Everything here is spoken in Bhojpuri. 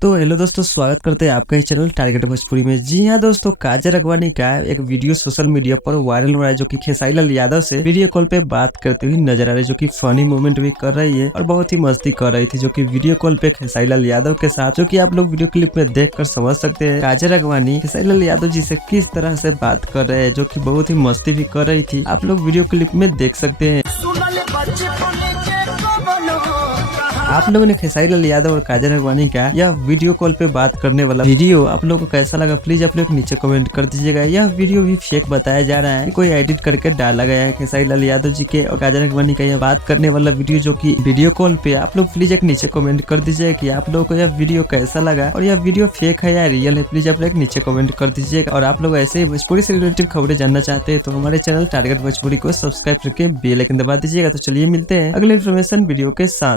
तो हेलो दोस्तों, स्वागत करते हैं आपका इस चैनल टारगेट भोजपुरी में। जी हाँ दोस्तों, काजल अगवानी का एक वीडियो सोशल मीडिया पर वायरल हो रहा है, जो कि खेसारी लाल यादव से वीडियो कॉल पे बात करते हुए नजर आ रही है, जो कि फनी मोमेंट भी कर रही है और बहुत ही मस्ती कर रही थी, जो कि वीडियो कॉल पे खेसारी लाल यादव के साथ, जो कि आप लोग वीडियो क्लिप में देख कर समझ सकते हैं काजल अगवानी खेसारी लाल यादव जी से किस तरह से बात कर रहे हैं, जो की बहुत ही मस्ती भी कर रही थी। आप लोग वीडियो क्लिप में देख सकते हैं। आप लोगों ने खेसारी लाल यादव और काजल अगवानी का यह वीडियो कॉल पे बात करने वाला वीडियो आप लोगों को कैसा लगा, प्लीज आप लोग नीचे कमेंट कर दीजिएगा। यह वीडियो भी फेक बताया जा रहा है, कोई एडिट करके डाला गया है। खेसारी लाल यादव जी के और काजल अगवानी का यह बात करने वाला वीडियो जो कि वीडियो कॉल पे, आप लोग प्लीज एक नीचे कमेंट कर दीजिएगा कि आप लोगों को यह वीडियो कैसा लगा और यह वीडियो फेक है या रियल है। प्लीज आप लोग नीचे कमेंट कर दीजिएगा। और आप लोग ऐसे ही भोजपुरी से रिलेटेड खबरें जानना चाहते हैं तो हमारे चैनल टारगेट भोजपुरी को सब्सक्राइब करके बेल आइकन दबा दीजिएगा। तो चलिए मिलते हैं अगले इन्फॉर्मेशन वीडियो के साथ।